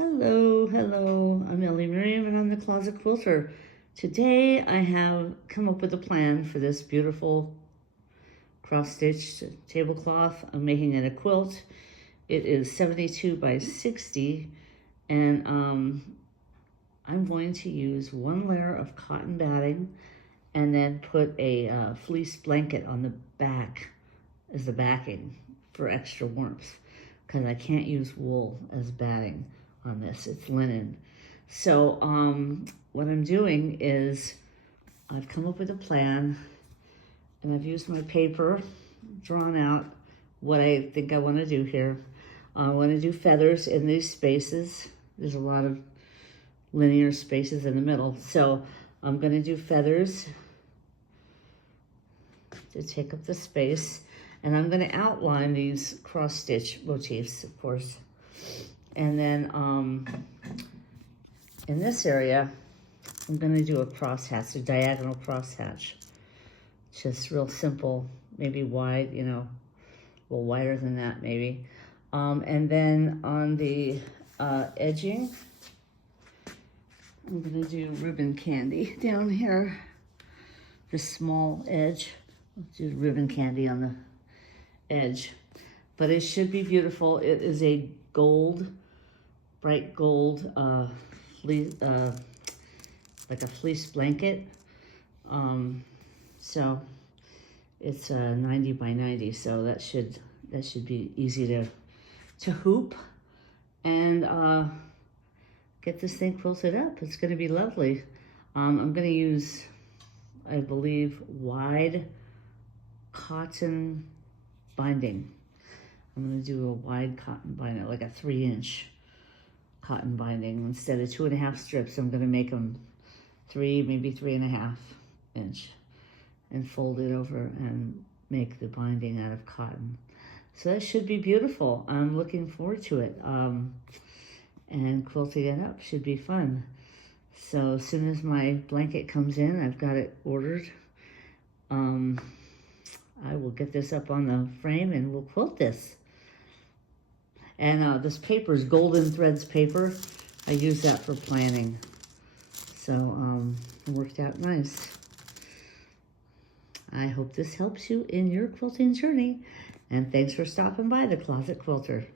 Hello, I'm Ellie Miriam and I'm the Closet Quilter. Today I have come up with a plan for this beautiful cross-stitched tablecloth. I'm making it a quilt. It is 72 by 60 and I'm going to use one layer of cotton batting and then put a fleece blanket on the back as the backing for extra warmth because I can't use wool as batting on this. It's linen. So what I'm doing is I've come up with a plan and I've used my paper, drawn out what I think I want to do here. I want to do feathers in these spaces. There's a lot of linear spaces in the middle. So I'm going to do feathers to take up the space. And I'm going to outline these cross-stitch motifs, of course. And then in this area, I'm going to do a crosshatch, a diagonal crosshatch. Just real simple, maybe wide, you know, a little wider than that maybe. And then on the edging, I'm going to do ribbon candy down here. This small edge, I'll do ribbon candy on the edge. But it should be beautiful. It is a gold, bright gold, fleece, like a fleece blanket. So it's 90 by 90, so that should be easy to hoop and get this thing quilted up. It's going to be lovely. I'm going to use, I believe, wide cotton binding. I'm going to do a wide cotton binding, like a 3-inch cotton binding. Instead of 2.5 strips, I'm going to make them 3, maybe 3.5 inch, and fold it over and make the binding out of cotton. So that should be beautiful. I'm looking forward to it. And quilting it up should be fun. So as soon as my blanket comes in, I've got it ordered. I will get this up on the frame and we'll quilt this. And this paper is Golden Threads paper. I use that for planning. So it worked out nice. I hope this helps you in your quilting journey. And thanks for stopping by the Closet Quilter.